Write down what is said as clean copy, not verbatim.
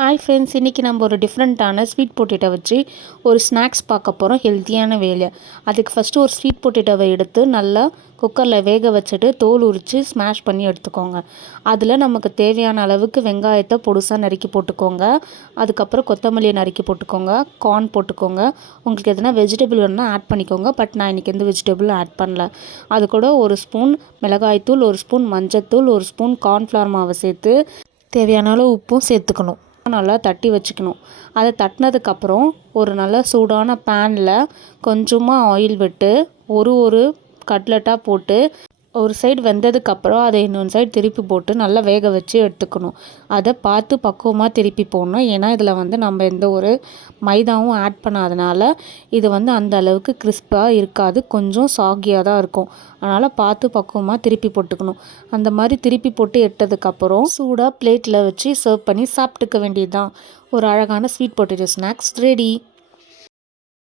Hi friends, இன்றைக்கி நம்ம ஒரு டிஃப்ரெண்ட்டான ஸ்வீட் பொட்டேட்டோ வச்சு ஒரு ஸ்நாக்ஸ் பார்க்க போகிறோம். ஹெல்த்தியான வேலை. அதுக்கு ஃபஸ்ட்டு ஒரு ஸ்வீட் பொட்டேட்டோவை எடுத்து நல்லா குக்கரில் வேக வச்சுட்டு தோல் உரித்து ஸ்மாஷ் பண்ணி எடுத்துக்கோங்க. அதில் நமக்கு தேவையான அளவுக்கு வெங்காயத்தை பொடுசாக நறுக்கி போட்டுக்கோங்க. அதுக்கப்புறம் கொத்தமல்லியை நறுக்கி போட்டுக்கோங்க. கார்ன் போட்டுக்கோங்க. உங்களுக்கு எதனா வெஜிடபிள் வேணுன்னா ஆட் பண்ணிக்கோங்க. பட் நான் இன்றைக்கி எந்த வெஜிடபிளும் ஆட் பண்ணல. அது கூட ஒரு ஸ்பூன் மிளகாய்த்தூள், ஒரு ஸ்பூன் மஞ்சத்தூள், ஒரு ஸ்பூன் கார்ன்ஃப்ளவர் மாவை சேர்த்து தேவையான அளவு உப்பும் சேர்த்துக்கணும். நல்லா தட்டி வச்சுக்கணும். அதை தட்டினதுக்கப்புறம் ஒரு நல்ல சூடான பேனில் கொஞ்சமாக ஆயில் விட்டு ஒரு கட்லெட்டாக போட்டு ஒரு சைடு வெந்ததுக்கப்புறம் அதை இன்னொரு சைடு திருப்பி போட்டு நல்லா வேக வச்சு எடுத்துக்கணும். அதை பார்த்து பக்குவமாக திருப்பி போடணும். ஏன்னா இதில் நம்ம எந்த ஒரு மைதாவும் ஆட் பண்ணாதனால இது அந்த அளவுக்கு கிறிஸ்பாக இருக்காது, கொஞ்சம் சாகியாக தான் இருக்கும். அதனால் பார்த்து பக்குவமாக திருப்பி போட்டுக்கணும். அந்த மாதிரி திருப்பி போட்டு எடுத்ததுக்கப்புறம் சூடாக பிளேட்டில் வச்சு சர்வ் பண்ணி சாப்பிட்டுக்க வேண்டியது தான். ஒரு அழகான ஸ்வீட் பொட்டேட்டோ ஸ்நாக்ஸ் ரெடி.